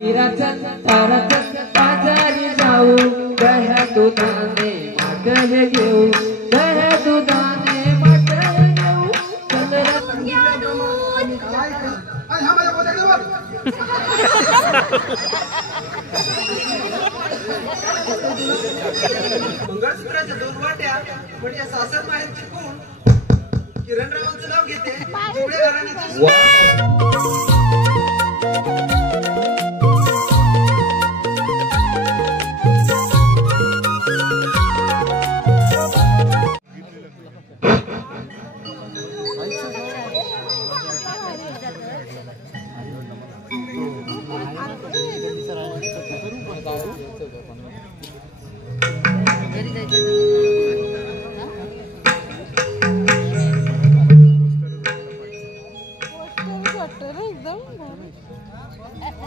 ताराचं बाजारी जाऊ दह्या दुधाने माटले घेऊ दह्या दुधाने माटले घेऊ मंगळसूत्राच्या 2 वाट्या म्हणजे सासर माहेर चिकून किरणरावांचं नाव घेते पुढे घराण्याचं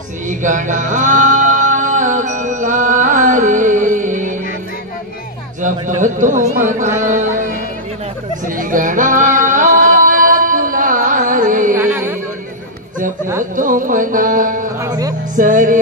श्री गणा तुला रे जपतो मना श्री गणा तुला रे जपतो मना सरी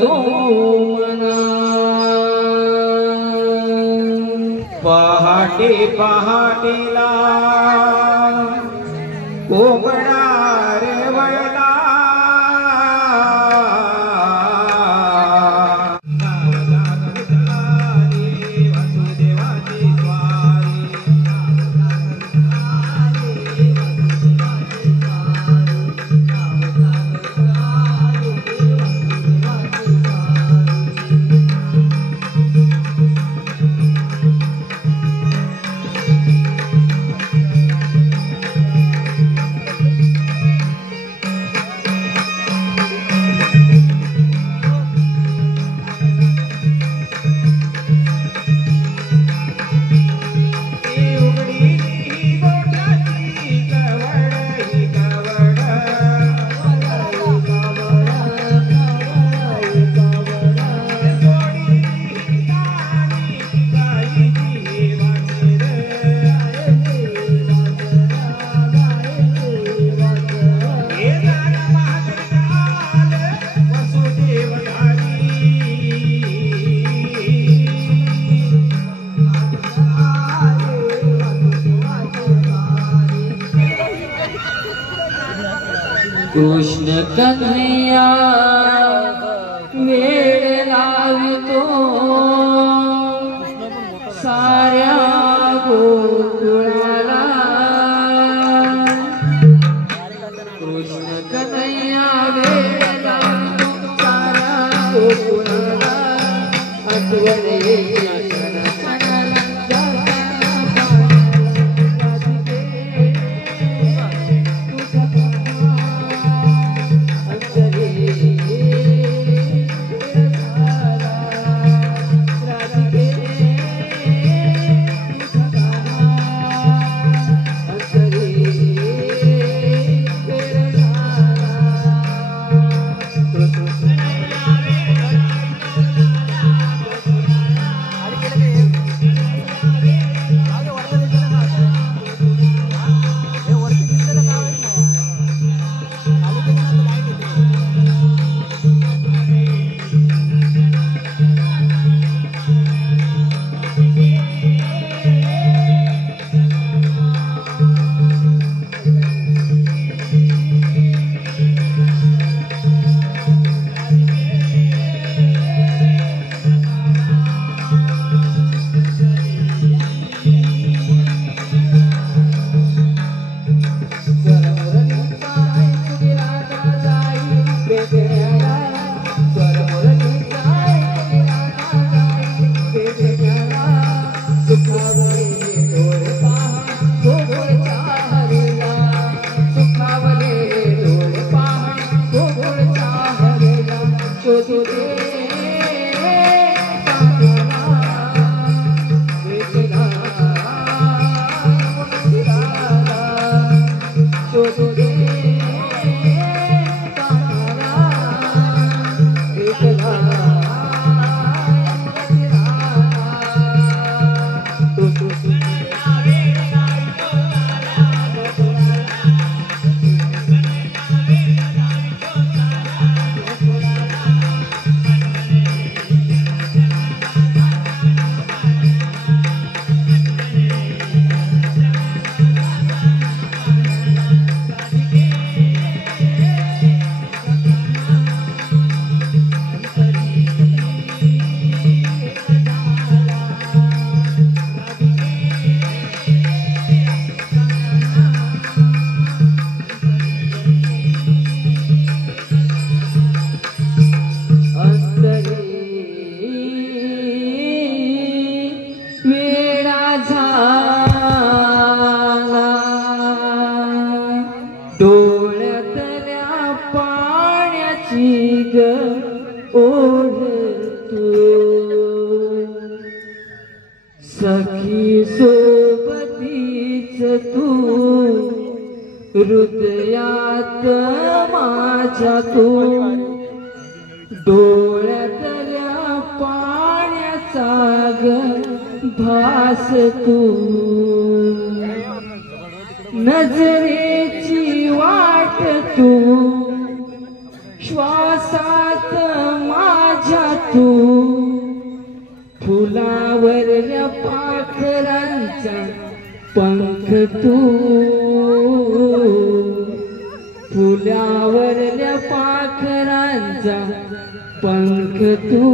जपतो मना पहाटे पहाटेला कोंबडार वळला वासुदेवाची स्वारी कृष्ण कन्हैया वेळ लावितो साऱ्या गोकुळाला कृष्ण कन्हैया वेळ लावितो साऱ्या गोकुळाला आठवण येईल डोळ्यातल्या पाण्याची ग ओढ तू सखी सोबतीच तू हृदयात माझ्या तू डोळ्यातल्या पाण्याचा ग भास तू नजरेची वाट तू श्वासात माझ्या तू फुलावरल्या पाखरांचा पंख तू फुलावरल्या पाखरांचा पंख तू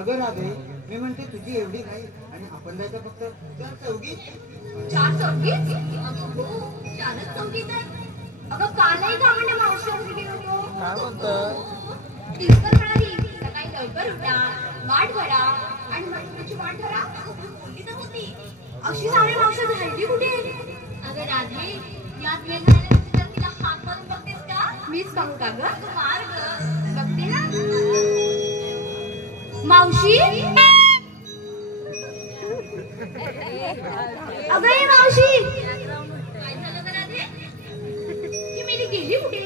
अगं राधे, मी म्हणते तुझी एवढी नाही आणि आपण जायचं फक्त 4 चौघी. 4 चौकीत? अगं हो, 4च चौकीत आहे. अगं कालही का म्हणजे मावशीकडे गेलो होतो. काय म्हणतं? तीच तर म्हणाली सकाळी लवकर उठा, वाट भरा आणि मटणाची वाट धरा. बोलली तर होती. अशी सारी मावशी झाली कुठे? अगं राधे, यात वेळ झाल्यानंतर तर तिला हाक मारून बघतेस का? मीच सांगू का गं? मार गं. बघते ना. मावशी अगं ये मावशी, काय झालं गं राधे? ही मेली गेली कुठे?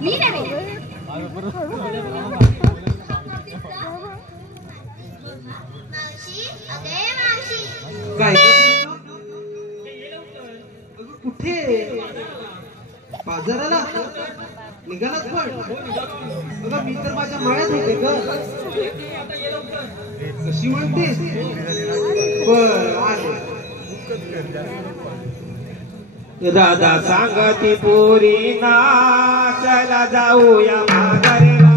मी नाही मावशी. अगं मावशी काय अगं कुठे? बाजाराला. निघालात पण अगं मी तर माझ्या मळ्यात होते ग. कशी म्हणतेस? बर आले. दादा सांगती पोरी ना चला जाऊया माघारीला.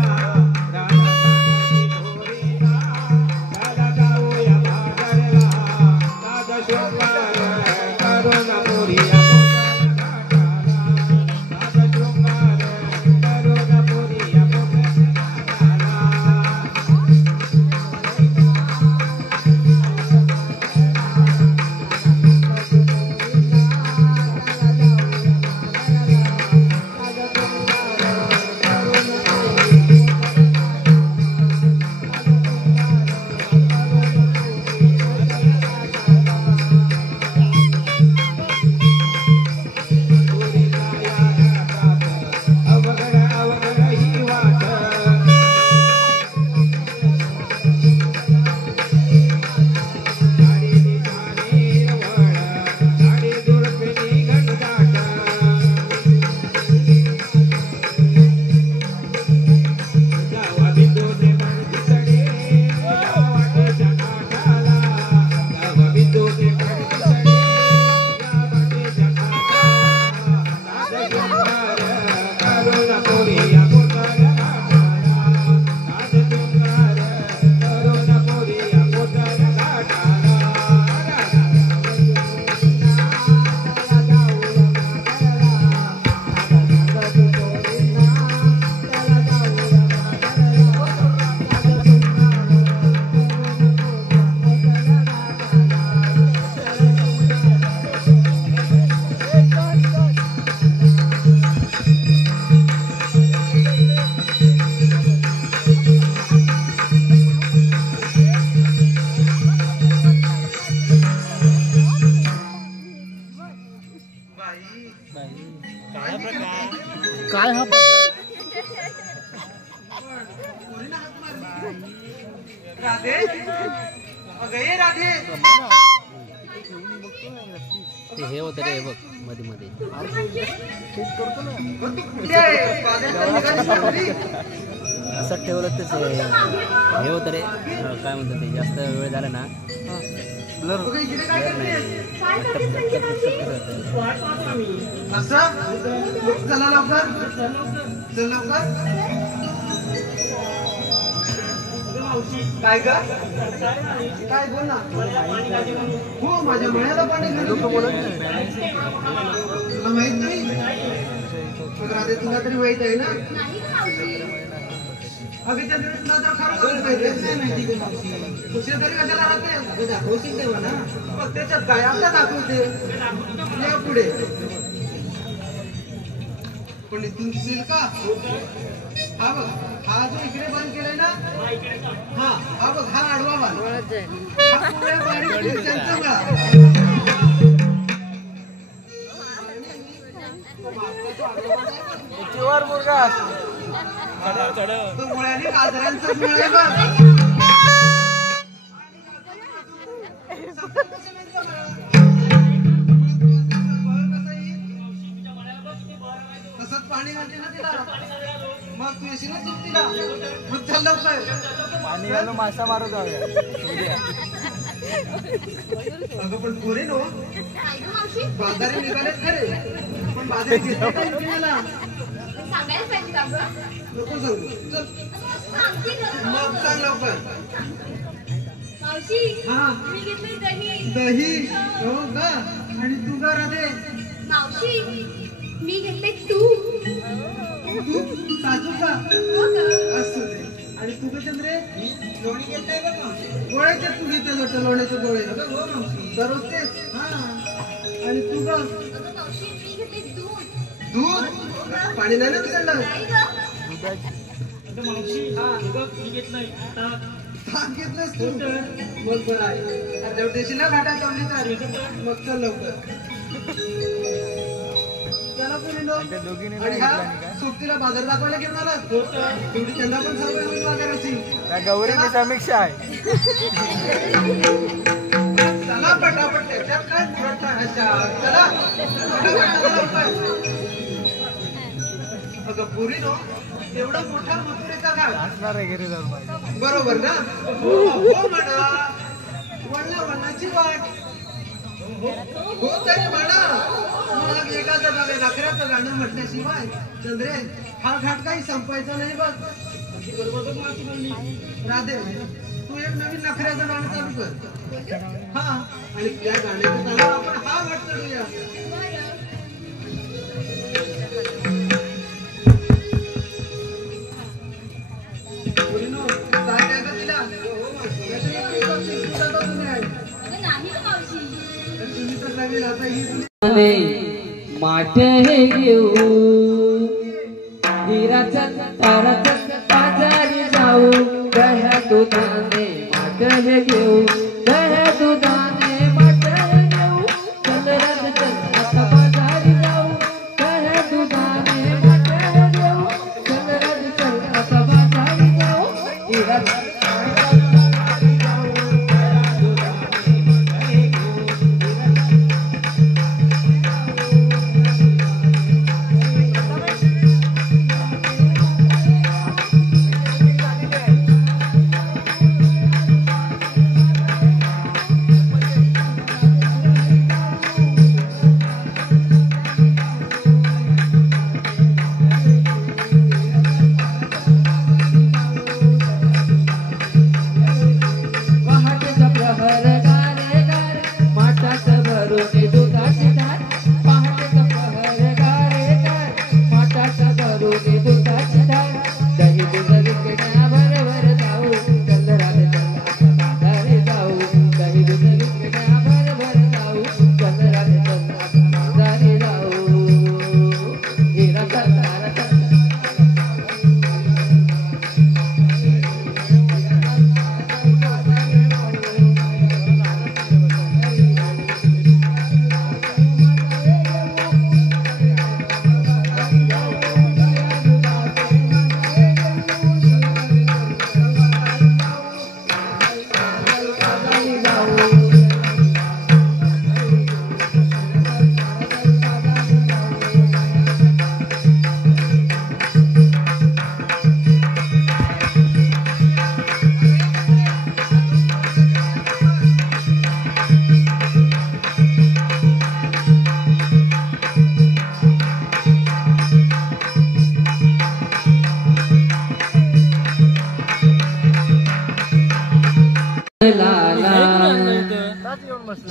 काय हा राधे अगं ये राधे. ते हे होतं रे बघ मध्ये मध्ये असं ठेवलं तेच हे होतं रे काय म्हणतात ते जास्त वेळ झाला ना ब्लर नाही असं चला लवकर चल लवकर. काय ग काय बोल ना. हो माझ्या मळ्याला पाणी घालून तुला माहित नाही. मग राधे तुला तरी माहित आहे ना. अगं त्या दिवस तुला तर खरं माहिती उशीर तरी कशाला राहते दाखवशील तेव्हा ना. मग त्याच्यात काय आता दाखवते या पुढे पण इथून दिसेल का. हा बघ हा जो इकडे बंद केलाय ना हा बघ हा आडवा बांध. हा पुढे बारीक त्यांचा मळा. तो मुळ्याने गाजरांचाच मळ आहे बघ. तसंच पाणी घालते ना तिला मग तू येशील ना तू तिला. मग चल लवकर पाणी घालून मासा मारू जाऊया. अगं पण पुरे नो बाजारी निघालेत खरे पण बाजारी घेतले काय मला सांगायला पाहिजे का गं? नको सांगू चल मग सांग लवकर. मावशी हा मी घेतली दही. दही हो का आणि तू का राधे. मावशी मी घेतले तूप. तू साजू का हो गं. असू दे. आणि तू का चंद्रे लोणी घेतलंय का गोळ्याचे तू घेतले वाटतं लोण्याचे गोळे दररोज तेच. हा आणि तू का अगं मावशी मी घेतले दूध. दूध पाणी नाही ना तुझ्याकडं. नाही गं. ताक घेतलंस तू मग बरं आहे. अर्ध्या देशील ना घाटा तेवढी तर मग चल लवकर. चला कोणी लोक आणि हा सोबतीला बाजार दाखवायला घेऊन आला तेवढी त्यांना पण सवय होईल वगैरेची. गौरीची समीक्षा आहे. चला पटापट त्याच्यात काय चला पटापट. अगं पुरी नो एवढा मोठा मथुरेचा घाट बरोबर ना हो म्हणा वळला वळणाची वाट हो तरी म्हणा मग एखादं नवे नखऱ्याचं गाणं म्हटल्याशिवाय चंद्रे हा घाट काही संपायचा नाही बघ राधे तू एक नवीन नखऱ्याचं गाणं चालू कर हा आणि त्या गाण्याचं चालू आपण हा घाट चढूया माठ हे घेऊ हिराचा ताराचा बाजारी जाऊ दह्या दुधाने माठ हे घेऊ दह्या दुधाने माठ हे घेऊ चंद्रात चंद्राचा बाजारी जाऊ दह्या दुधाने माठ हे घेऊ चंद्रात चंद्राचा बाजारी जाऊ हिराचा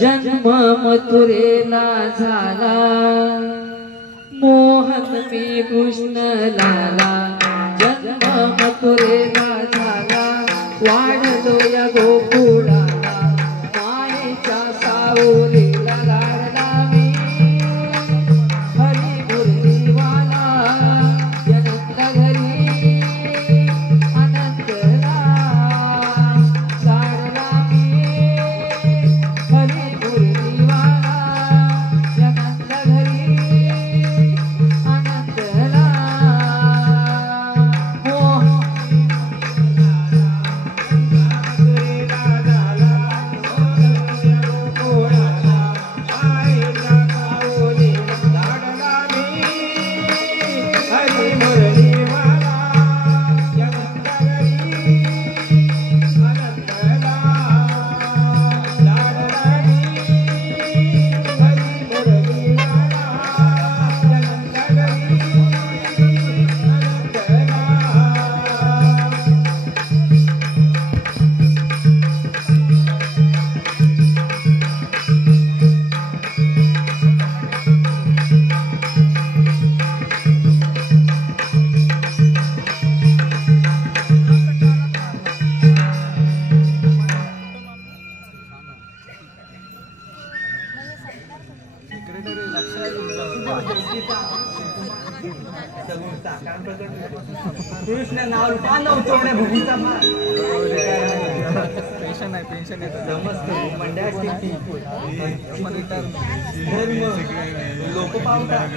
जन्म मथुरेला झाला मोहन मी कृष्ण लाला जन्म मथुरेला झाला वाढलो या गोकुळाला मायेच्या सावलीला लाडला मी हरी मुरलीवाला जनंत घरी आनंदला लाडला मी हरी मुरलीवाला जनंत घरी आनंदला कृष्ण नाव पानव चोडे भूमीचा भार पेन्शन आहे पेन्शन येतं मंड्या धर्म लोक पावतात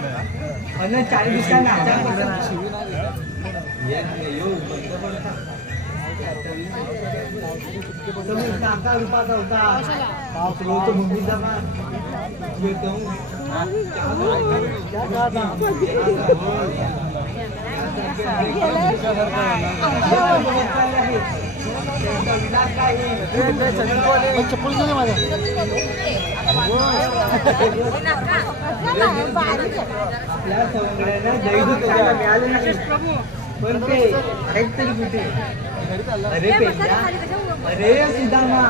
आणि 40 दिवसांना चप्पल घेऊन माझ्या पण ते आहेत तरी कुठे अरे पेजा अरे सुदामा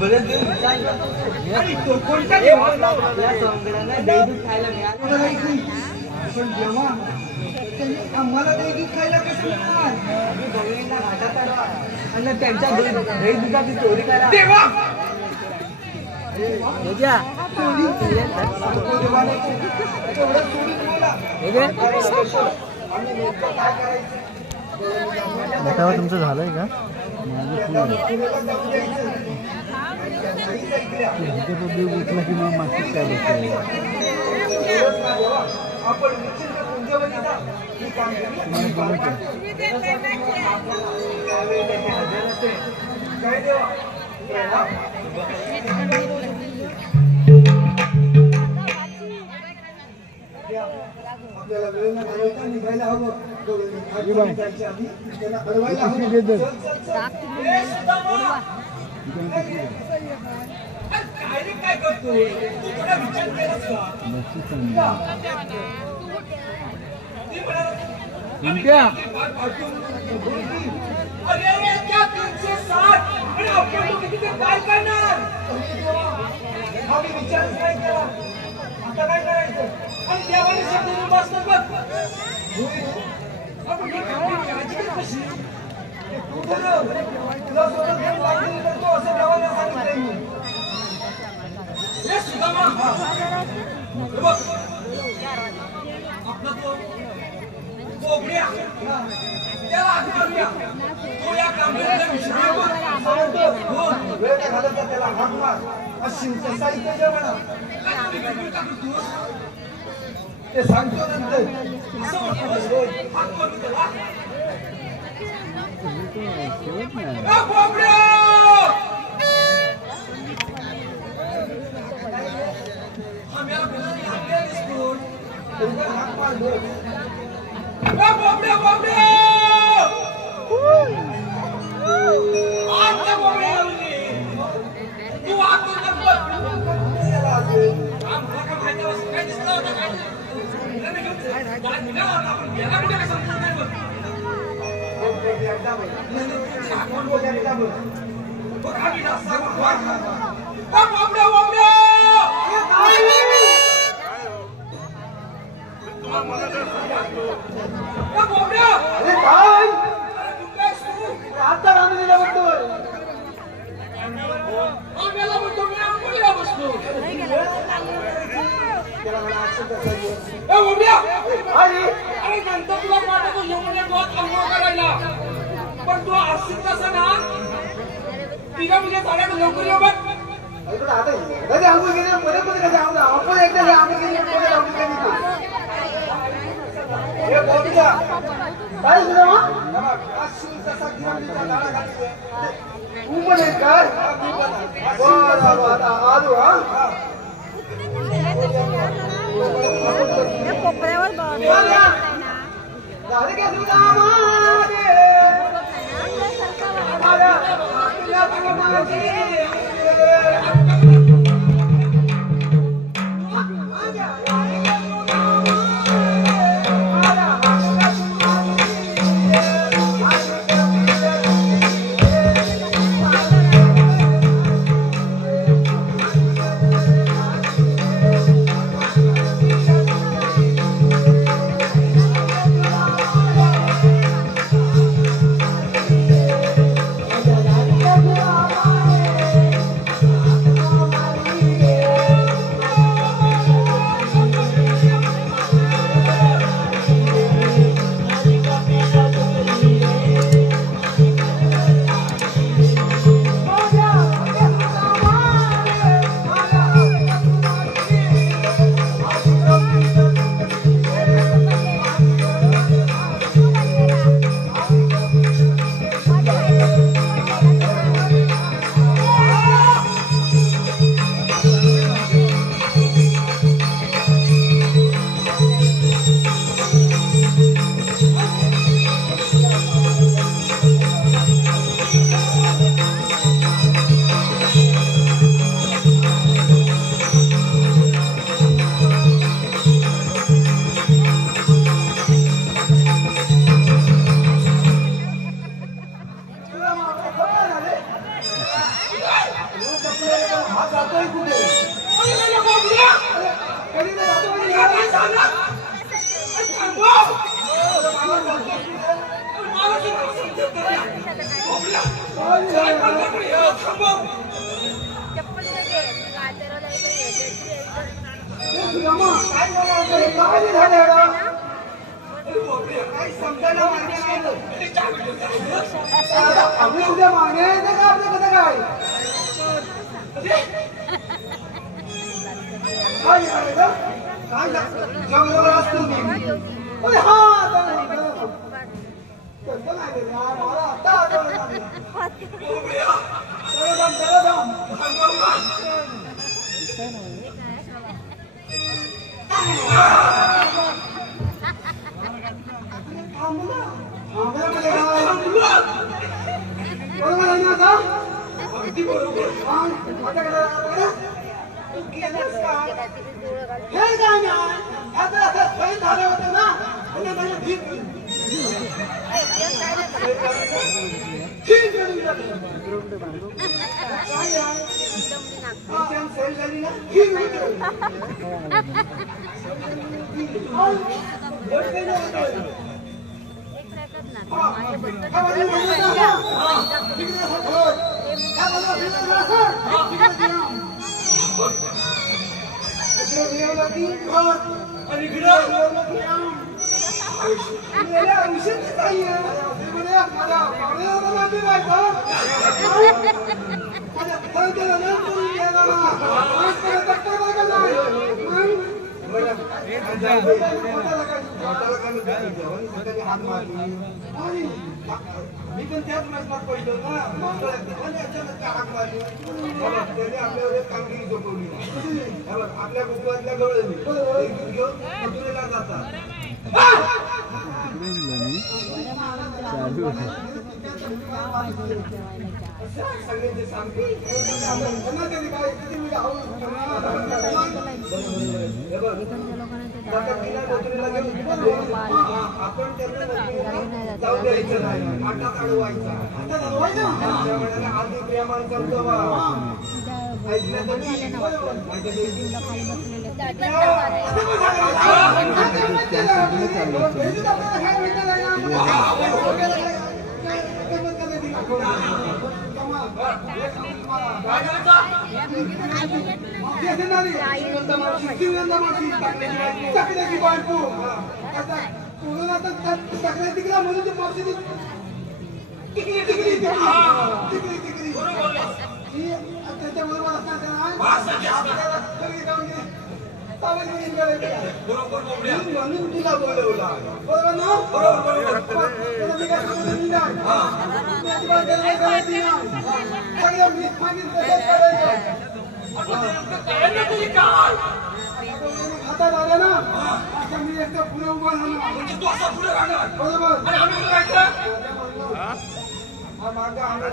बरेच दिवस खायला मिळालं पण जेव्हा आम्हाला दही खायला कसं मिळणार बहिणींना घाटात आला आणि त्यांच्या दही दुधाची चोरी करा बेटावर तुमचं झालंय का उठला की मग मागची काय आपल्याला वेळ निघायला हवं त्याला अडवायला हवं काय करतोय तू थोडा विचार केलास का अरे क्या 360 आणि आपण किती काय करणार हा मी विचारच नाही केला आता काय करायचं आणि देवाने शब्द बसतात बघ आपण काळजी कशी तू ठरव तुला स्वतः घेऊन लागली तर तू असं देवाने सांगितलंय मी हे सुदामा बघ आपला तो बोबड्या त्याला आठवूया तो या कामाला विश्राम वेळ काय झाला तर त्याला हात मार अशी साहित्य जे म्हणा ते सांगतो नंतर असं म्हणतो हात मारू त्याला बोबड्या आम्ही आपल्याला दिसतो हात मारलो बोबड्या बोबड्या आता बोबड्या तू आता नंबर आम का माहिती असं काय दिसलं होतं काय निघा आपण गेला कुठे काय समजून नाही बघ एकदा बोल आपण बोल एकदा बोल बघ आम्ही रस्ता बोबड्या बोबड्या अरे काय आता रामलीला म्हणतोय आम्हाला म्हणतो मी आंघोळीला बसलो अरे नंतर तुला पाठवतो येऊन येतो आंघोळ करायला पण तू असं तसं ना तिला म्हणजे झाड्यात लवकर येऊ बघ कधी आंघोळ गेली मध्ये मध्ये कधी आंघोळ आपण एकदा आंघोळ गेली मध्ये आंघोळ केली काय झालं मग तू पण आहे काय आलो हा काय समजायला आम्ही उद्या मागे यायचं का आपलं कसं काय काय जवळ असतो मी हा मला आता आठवलं मी पण त्याच मैदानात पडलो ना अचानक हाक मारली त्याने आपल्यावर एक कामगिरी सोपवली आपल्या कुटुंबातल्या जवळ घेऊन मथुरेला जातात सगळे सांगते आपण त्यांना जाऊ द्यायचं नाही हातात अडवायचा आधी प्रेमान करतो म्हणून तुला बोलवला बरोबर ना हातात आलं ना आता मी एकदा पुढे उभा राहणार बरोबर मागे आम्ही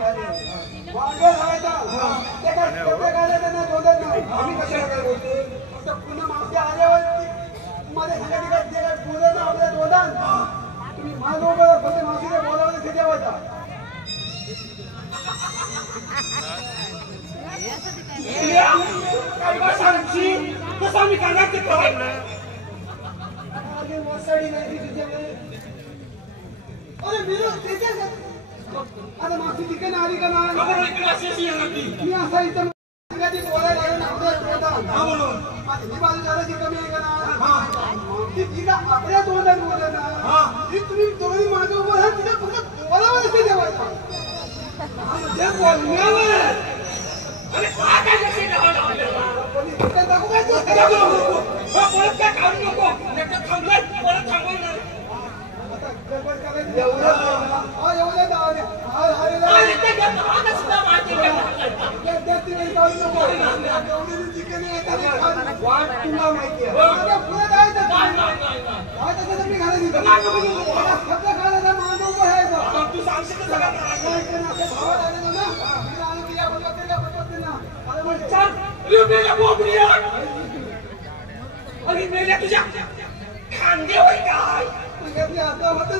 कशाला काय बोलतो फक्त पुन्हा मागे आल्यावर मध्ये सगळ्या बोलत ना आपल्या दोदान तुम्ही माझ्या फक्त मावशीला बोलावलं ते जेवायचा कसा मी करणार वसाडी नाही अरे विरोध आता मागची ठिकाणी आली का नाही मी असा इथं बोलायला माझी बाजू झाल्याची कमी आहे का नाही तिला आपल्या तोंडात बोलत ना तुम्ही दोघी माझं उभं राहा तिला फक्त बोलावं नसते जेवायचं तुझ्या खांदे होय काय आता होत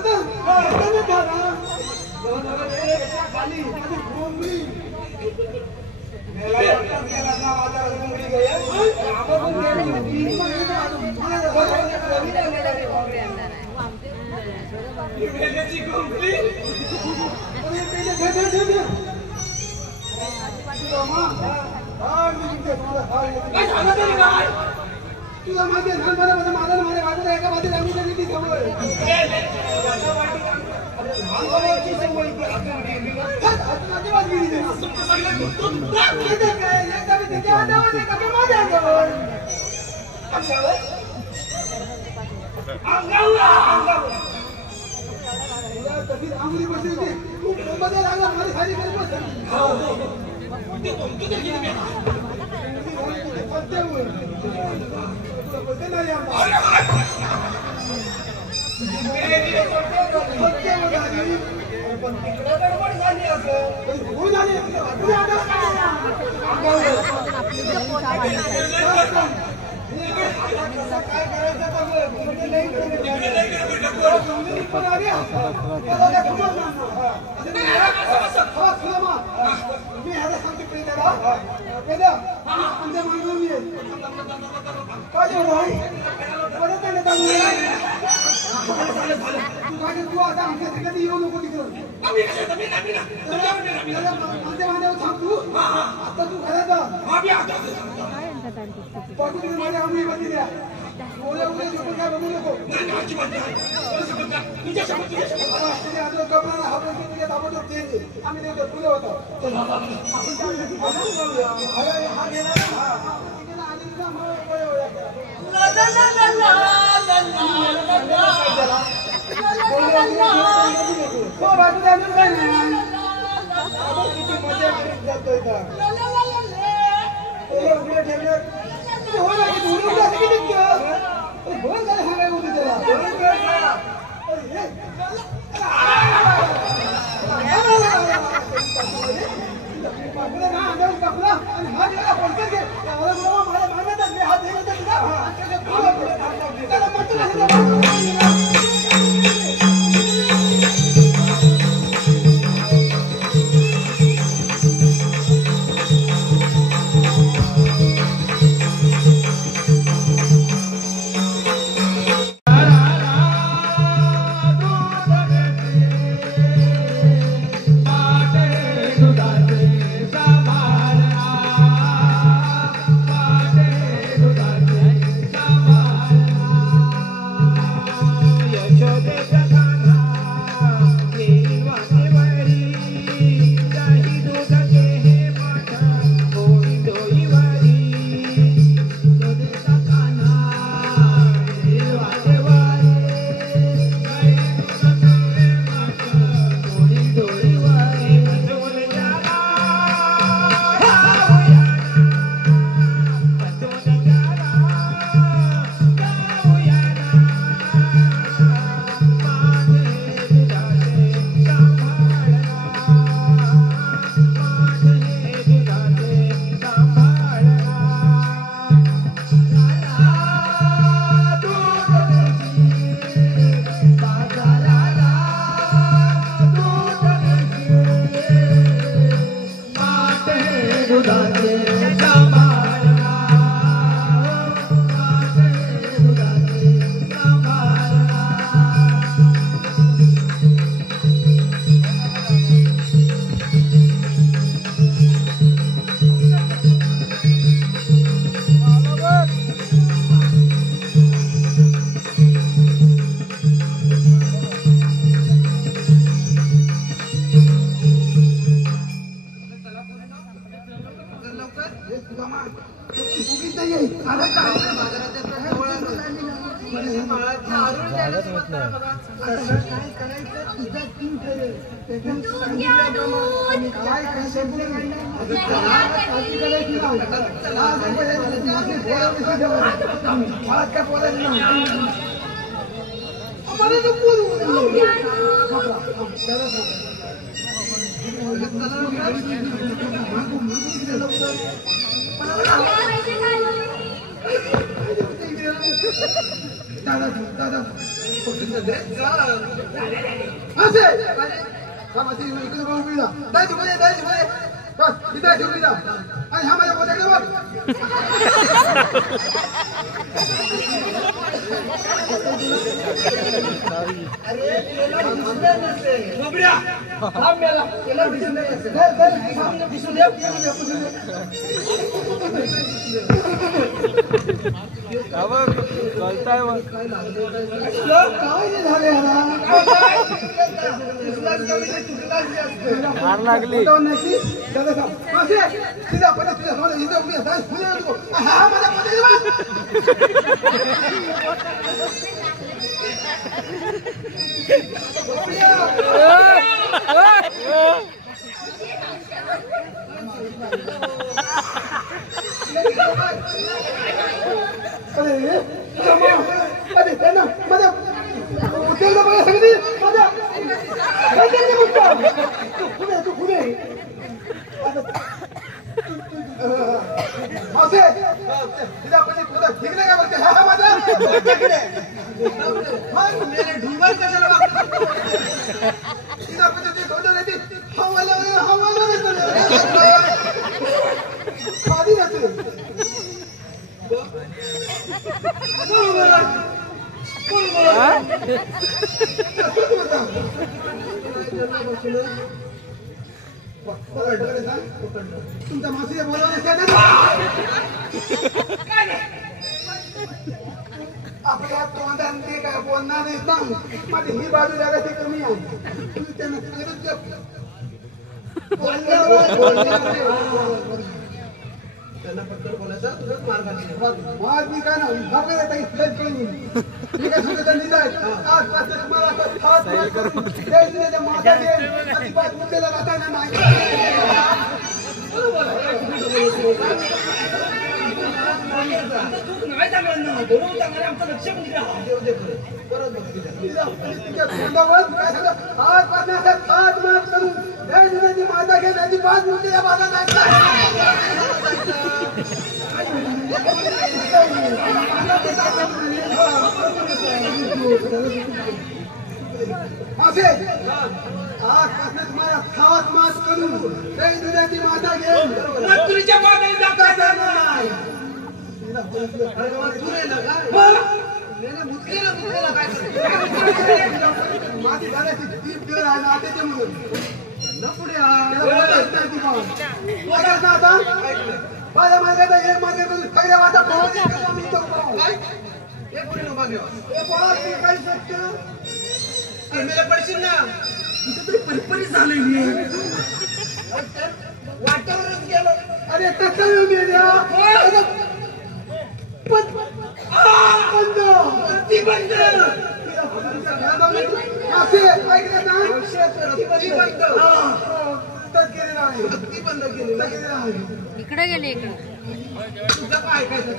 काय झालं तरी काय तुला माहिती आहे मला माझ्या बाजूला एका बाजूला आम्ही तरी ती खबर आंघोळी बसली होती तू मध्ये लागला माझी खाली खाली बस पण तिकडे गडबड झाली असं काय करायचं मी ह्याला सांगते प्रियंका आमच्या मागून मी काय तू आता आमच्या ठिकाणी येऊ नको तिकडून माझ्या मान्यावर थांब तू आता तू घरात जा माझ्या आम्ही बदली द्या उद्या काय बघू नको कपडा हा तुझ्या ताबडतोब चेंज आम्ही देतो तुझं होतं अरे त्याला दिसलं नसेल. थांब मेला. त्याला दिसलं नसेल. धर, धर. सामने दिसून दे. पुसून दे. कळताय मग काय नाही झाले ह्याला? दिसलाच कमी नाही, तुटलाच जास्त. मार लागली जाऊन नाही की? दादा थांब. मासे, तिला पहिले तिला समजा इथे उभी आहे. दादा, पुढे नको. हा, माझा पहिले बघ. अरे त्यांना माझ्या उचललं बघा सगळी माझ्या तू पुढे मासे तिला पहिले तुला ठीक नाही का बघते हा हा माझा ढुंगर कशाला वागतो तिला पहिले ते दोन येते हवाला खाली जाते तुमचा मासी आपल्या तोंडात ते काय बोलणार नाही ना माझी ही बाजू जागा ती कमी आहे तुम्ही त्यांना त्यांना पटकन बोलायचं तुझंच मार्ग मी काय ना मी काय सांगतो त्यांनी आजपासून तुम्हाला माझा अजिबात मुद्द्याला जाताना नाही माझा घेत अजिबात मुद्द्याला माझा नाही तुम्हाला खावात मास करून काही दुधाची माता घेऊन तुझ्या माताने दाखवायचं नाही माती झाल्याची तीप देर आहे ना त्याच्यामुळे पुढे आता माझ्या मार्गाचा एक मार्ग पहिल्या वाटा पडशील ना तिथे तरी परिपरी झालंय वाटावरच गेलो अरे कसं बंद इकडे गेले इकडे तुझं काय ऐकायचं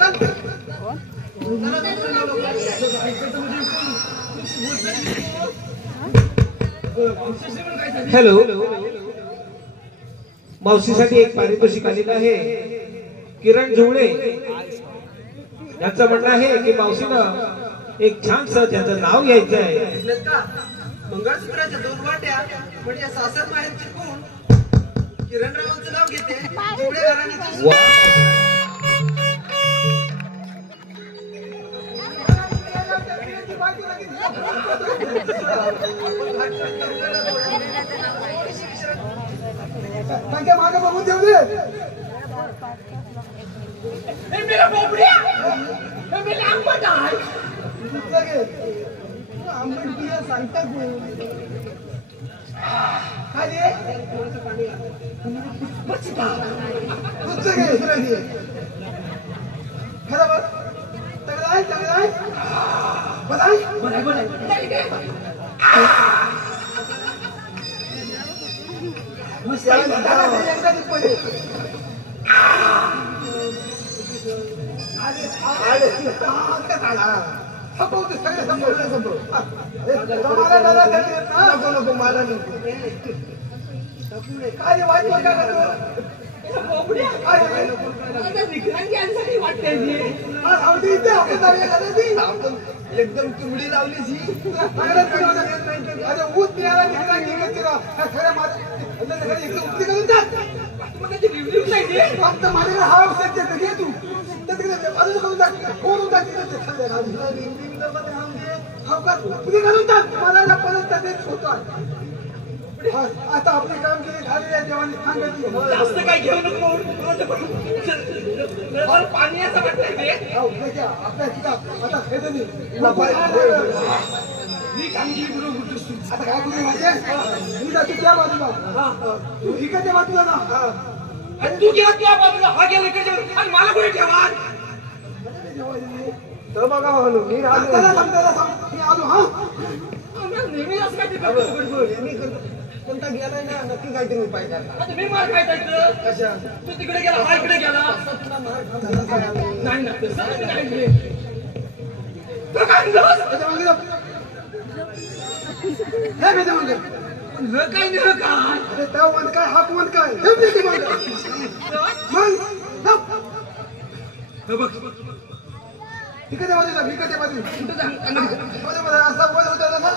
हॅलो मावशीसाठी एक पारितोषिक आलेलं आहे किरण झुवळे यांचं म्हणणं आहे की मावशीनं एक छानसं त्याचं नाव घ्यायचं आहे मंगळसूत्राच्या 2 वाट्या म्हणजे सासर माहेर चिकून किरणरावांचं नाव घेते झुवळे घराण्याचं वा. माझ्या मागे बघून ठेव दे आंबट सांगता एकदम तुमडी लावली ऊस मिळाला माझ्याकडे हा औषध घे तू हो का उपरी घालून टाक मला परत तेच होतो आता आपली कामगिरी झालेली आहे देवाने सांगितली जास्त काय घेऊ नको पाणी असं वाटतंय आपल्या तिथं आता खेळतो ही कामगिरी बरोबर आता काय करू माहिती मी जातो त्या बाजूला तू इकडच्या बाजूला ना तू गेला त्या बाजूला हा गेला इकडच्या आणि मला कुठे ठेवा तर बघा मी आलो हा नेहमी असं काय ते कोणता गेलाय ना नक्की काहीतरी उपाय करा मी मार खायचा कशा तू तिकडे गेला हा इकडे गेला नाही ना तसं नाही तो काय त्याच्या मागे जाऊ. हे त्याच्या मागे काय नाही काय अरे त्या वन काय हा वन काय हे त्याच्या मागे मग जाऊ. बघ इकडच्या बाजूला इकडच्या बाजूला असा वन होता ना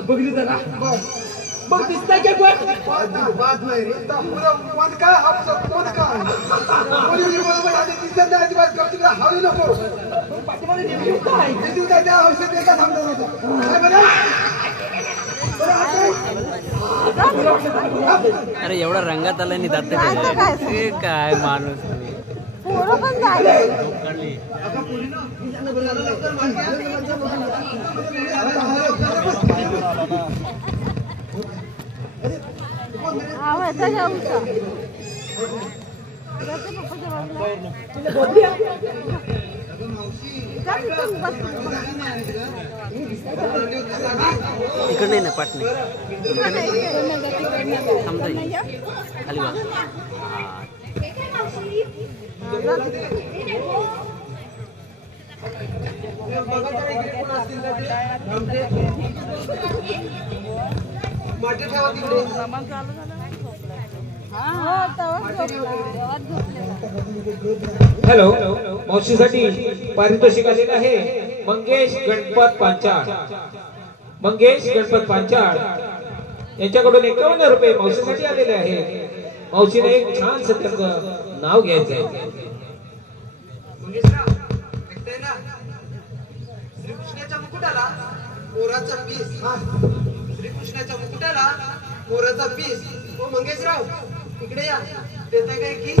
बघली जरा बस बघ दिसतंय काय बात नाही रे वन काय हा वन काय बरोबर आधी दिसत नाही अजिबात कवचिक हळू नको काय त्या औषध एका थांबणार होतं काय बरं अरे एवढा रंगात आला नाही जात काय माणूस काढली इकडे नाही ना पाटणे थांबता खाली बघ हॅलो मावशीसाठी पारितोषिक आलेलं आहे मंगेश गणपत पांचाळ मंगेश गणपत पांचाळ यांच्याकडून 51 रुपये मावशीसाठी आलेले आहे मावशीने एक छान त्याचं नाव घ्यायचं आहे श्रीकृष्णाच्या मुकुटाला मोराचा पीस श्रीकृष्णाच्या मुकुटाला मोराचा पीस ओ मंगेशराव इकडे या देता काय की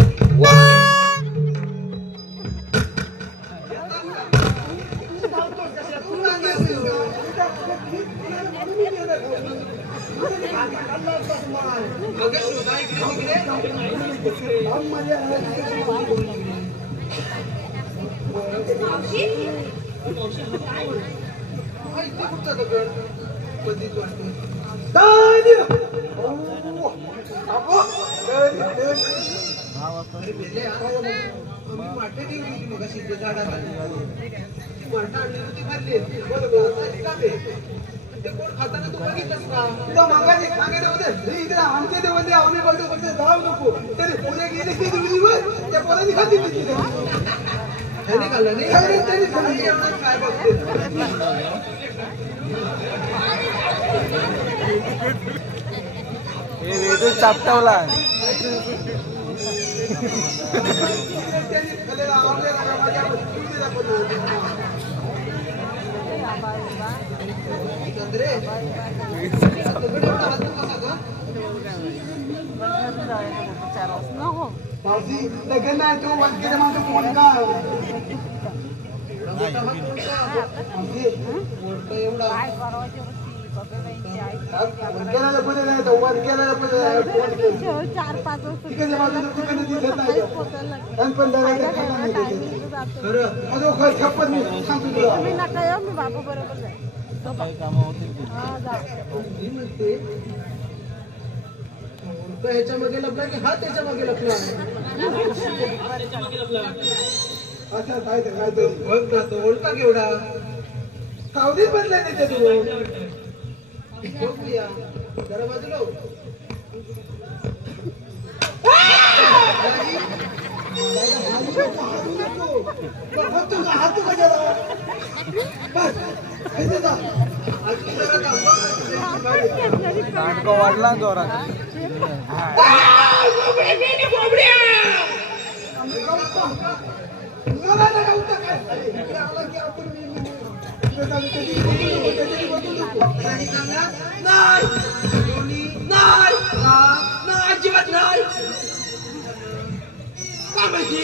आमचे ते म्हणजे आम्ही बघतो फक्त जाऊ नको तरी पुढे गेले की तुम्ही त्या पोरांनी खाती त्याने खाल्लं नाही काय बघते वेदू चापटावला लगेच तो वनकेला माझं फोन का एवढा वनकेला पुढे नाही तो वनकेला पुढे 4-5 तिकडे बाजूला तिकडे दिसत नाही पण खरं खरं छप्पन मी सांगतो तुला मी नका येऊ मी बाबू बरोबर जाईल ह्याच्या मागे लपला की हा त्याच्या मागे लपला अच्छा काय तरी ओळखता तो ओळखा केवढा सावधीच बदलाय त्याच्या तू बघूया जरा बाजूला हात का जरा नाटक वाढला जोरात आणि सांगा नाही नाही नाही अजिबात नाही काय माहिती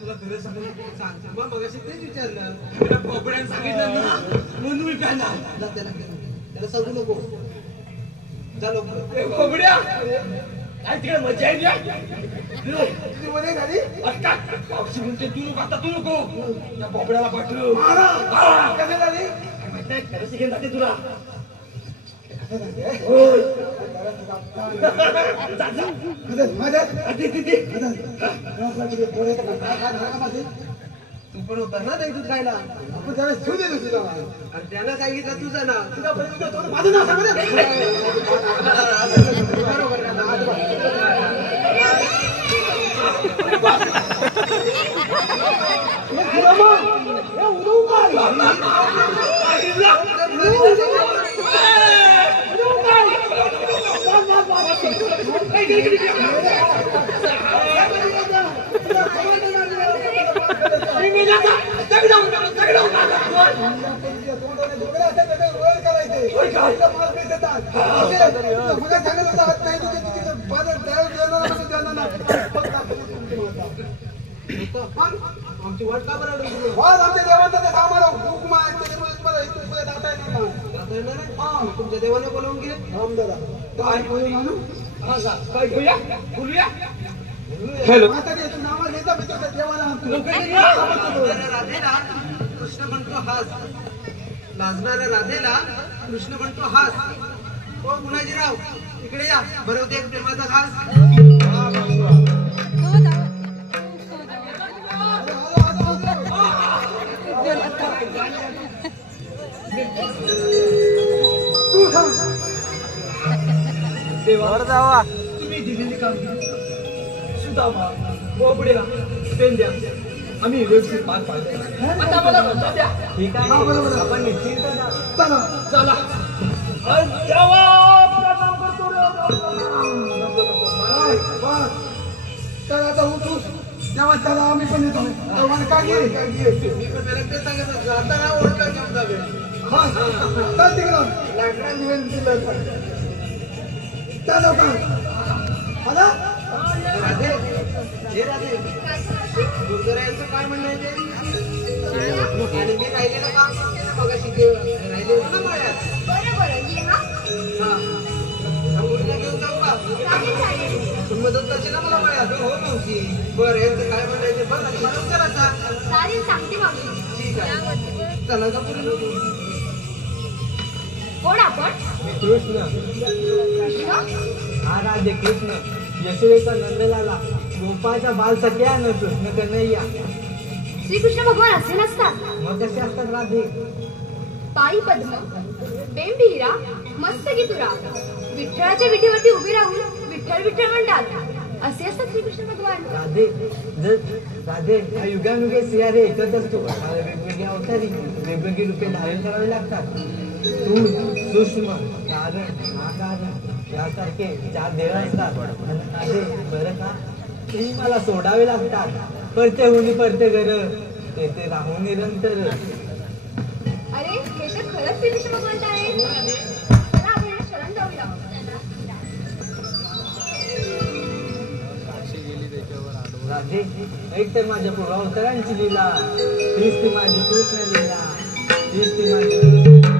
तुला खरं सांगतो मग मगाशी तेच विचारलं तुला कोपड्यानं सांगितलं ना म्हणून मी प्याला जा त्याला सांगू नको जा लवकर कोपड्या काय तिकडे मजा आहे तुझी मध्ये झाली पावशी म्हणते तू नको आता तू नको त्या कोपड्याला पाठव कसं झाली माहित नाही खरं शिकेन जाते तुला तू पण होता ना ते दूध खायला आपण त्याला शिव देतो तुझा आणि त्यानं सांगितलं तुझं नाव तुझा माझं नाव सांग बरोबर आमची वाट का बरं आमच्या देवाचा आम्हाला हुकमा तुमच्या देवाने बोलवून घे काय बोलूया बोलूया हॅलो राधेला कृष्ण म्हणतो हास लाजणाऱ्या राधेला कृष्ण म्हणतो हास हो गुणाजीराव इकडे या भरवते एक प्रेमाचा घास देवावर जावा तुम्ही दिलेली कामगिरी सुदामा बोबड्या पेंद्या आम्ही व्यवस्थित पार पाडतो आता मला म्हणता द्या ठीक आहे आपण निश्चित चला चला चला आता उठू तेव्हा चला आम्ही पण येतो काय मी पण त्याला ते सांगत आता ना ओळखा घेऊन जावे चल तिकडं लाकडांची वेळ दिलं चला का आला राधे हे राधे गुरुजरायांचं काय म्हणणं आहे ते आणि मी राहिलेलं काम मगाशी राहिले ना मळ्यात बरोबर ये हा गुरुला घेऊन जाऊ का पण मदत करशील ना मला मळ्यात हो मावशी बरं यांचं काय म्हणायचं बरं आणि मला विचारायचा चालेल सांगते मावशी ठीक आहे चला का पुढे कोण आपण कृष्ण कृष्ण हा राधे कृष्ण यशोदेचा नंदलाला गोपाळचा बाल सख्या न कृष्ण कन्हैया श्रीकृष्ण भगवान असे नसतात मग कसे असतात राधे पायी पद्म बेंबीरा मस्तकी तुरा विठ्ठलाच्या विठीवरती उभी राहून विठ्ठल विठ्ठल म्हणतात असे असतात श्रीकृष्ण भगवान राधे राधे हा युगानुगे सियारे एकच असतो वेगवेगळ्या अवतारी वेगवेगळी रूपे धारण करावी लागतात तू सूक्ष्म कारण आकार यासारखे 4 देव असतात आणि बरं का ते मला सोडावे लागतात परते होणी परते घर तेथे राहून निरंतर अरे हे तर खरंच श्रीकृष्ण भगवान आहे चला आपण शरण जाऊया राधे ऐक तर माझ्या पूर्वावतारांची लीला तीच ती माझी कृष्ण लीला तीच ती माझी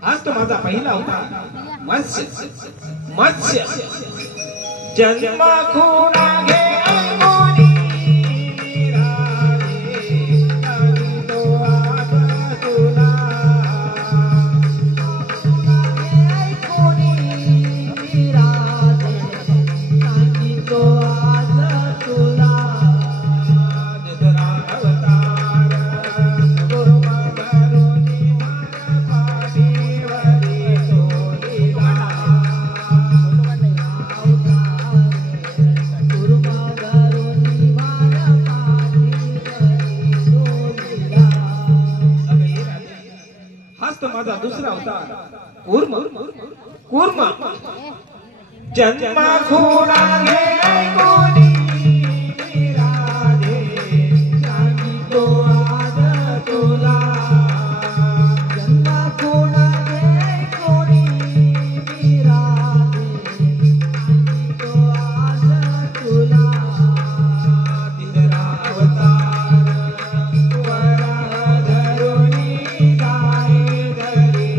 आज तो माझा पहिला होता मत्स्य मत्स्य जन्मा खूना घे अंगोनी राधे नाही तो आज तुला अंगोनी राधे माझा दुसरा अवतार कूर्म कूर्म जन्मा खुणा घे कोणी राधे सांगितो आज तुला जन्मा खुणा घे कोणी राधे सांगितो आज तुला तिसरा अवतार वरा धरुणी गाय धरी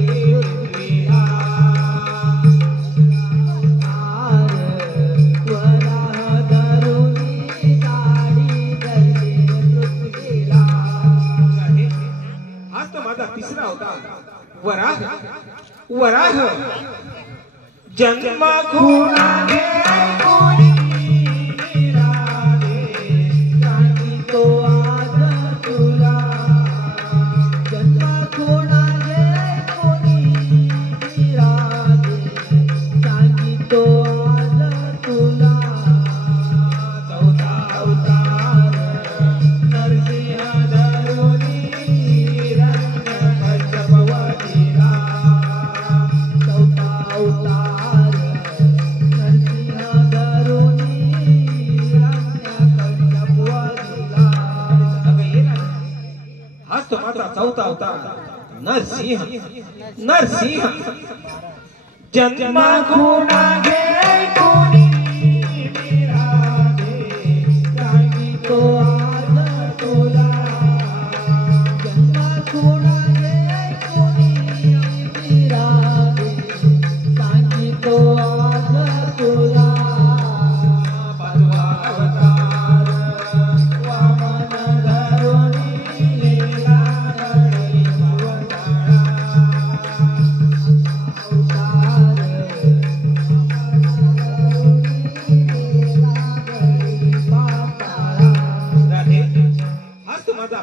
पृथ्वीला तिसरा होता वराह वराह जन्मा खुणा घे कोणी राधे सांगितो आज तुला जन्मा खुणा घे कोणी राधे सांगितो आज तुला चौथा अवतार नरसिंह धरुणी चौथा अवतार नरसिंह नरसिंह जन्मा खुणा घे कोणी राधे सांगितो आज तुला जन्मा खुणा घे कोणी राधे सांगितो आज तुला पाचवा अवतार वामन धरुणी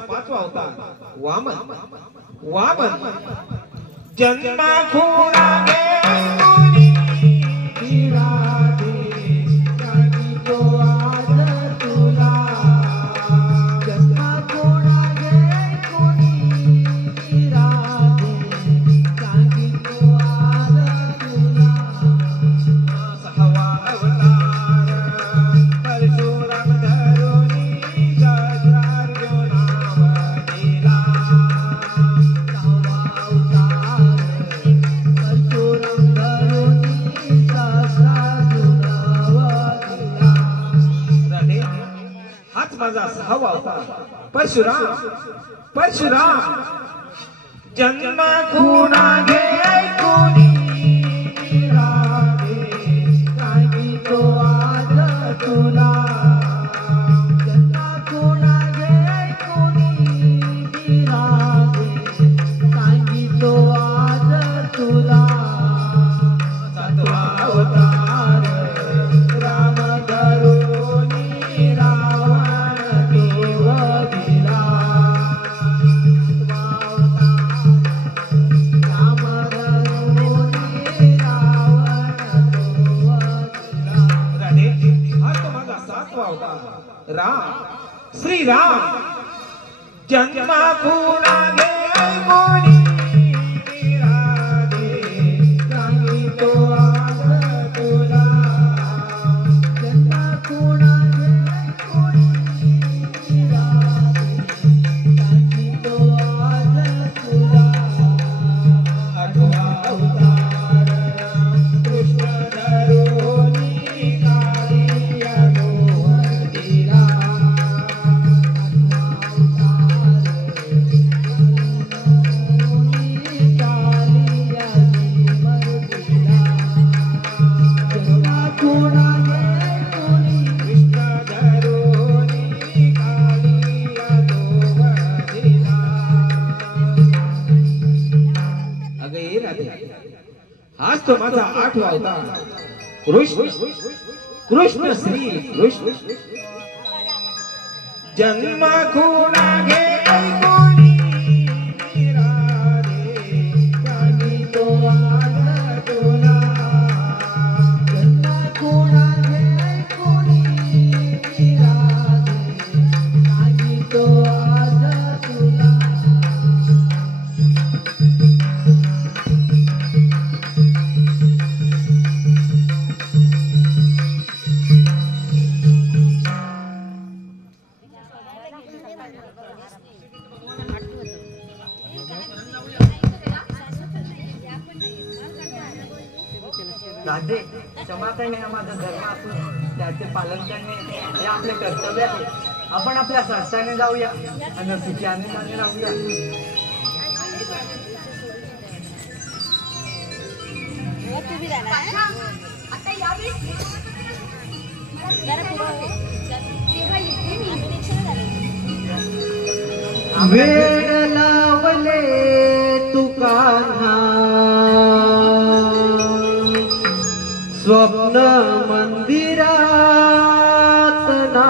पाचवा अवतार वामन वामन जन्मा खुणा घे कोणी राधे सांगितो आज तुला जन्मा खुणा घे कोणी राधे सांगितो आज तुला सहावा अवतार परशुराम धरुणी माझा सहावा अवतार परशुराम परशुराम जन्मा खुणा घे कोणी राधे सांगितो आज तुला जन्मा खुणा घे कोणी राधे सांगितो आज तुला सातवा अवतार राम धरुणी राम श्री राम जन्मा खुणा घे कोणी राधे सांगितो आज तुला जन्मा खुणा घे कोणी राधे सांगितो आज तुला आठवा अवतार कृष्ण धरुणी कालिया हाच तो माझा आठवा अवतार कृष्ण कृष्ण श्री कृष्ण जन्मा खुणा घे कोणी राधे सांगितो आज तुला जन्मा खुणा घे कोणी राधे सांगितो आज तुला राधे क्षमा करणे हा माझा धर्म असून त्याचे पालन करणे हे आपले कर्तव्य आहे. आपण आपल्या संस्थाने जाऊया आणि सुखी आनंदाने राहूया. आता यावेळेस तेव्हा येते मी. वेळ लावले तुकान्हा स्वप्न मंदिरात ना